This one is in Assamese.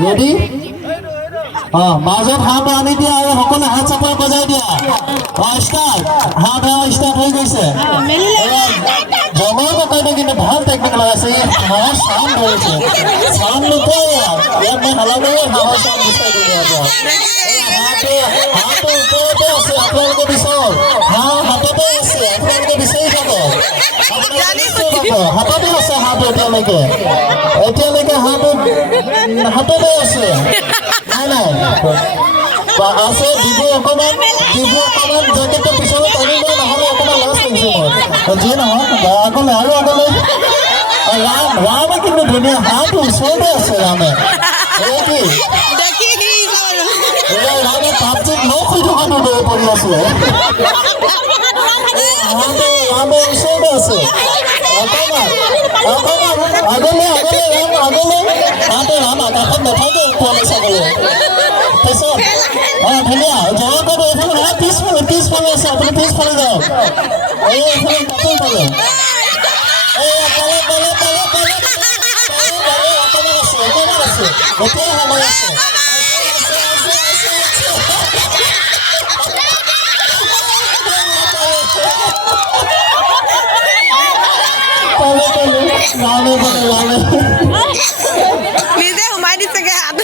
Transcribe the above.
ৰেডি মাজত হাত আনি দিয়া আৰু সকলো হাত চাপৰ বজাই দিয়া ষ্টাৰ্ট হাত ষ্টাৰ্ট হৈ গৈছে জমাই পকাইতে কিন্তু ভাল টেকনিক লগাইছে হাঁহৰ চাউণ্ড ধৰিছে চাউণ্ড নোপোৱা ইয়াত মই হালাগৈ হাঁহৰ চাউণ্ড বিচাৰি দিলোঁ হাঁহটো ওপৰতে আছে আপোনালোকে বিচাৰক হাঁহ হাততে আছে আপোনালোকে বিচাৰি যাব হাততে আছে হাঁহটো এতিয়ালৈকে হাঁহটো হাততে আছে নাই নাই আছে ডিবু অকণমান জেকেটটো পিছলৈ টানি লৈ নহ'লে অকণমান লাজ লাগিছে মই যিয়ে নহওক আগলৈ আৰু আগলৈ ৰামে কিন্তু ধুনীয়া হাঁহটো ওচৰতে আছে ৰামে ৰামে পাপজিত ন শুই থকাটো দৌৰ পৰি আছে ৰামৰ ওচৰতে আছে আগলৈ ৰাম আকাশত নাথাকে পোৱালি ছাগলী পিছত ধুনীয়া জয়কৰ এইফালে পিছফালে আছে আপুনি পিছফালে যাওক এইফালে কাপোৰ পালে অকণমান আছে এতিয়াও সময় আছে নিজে সোমাই দিছেগে হাত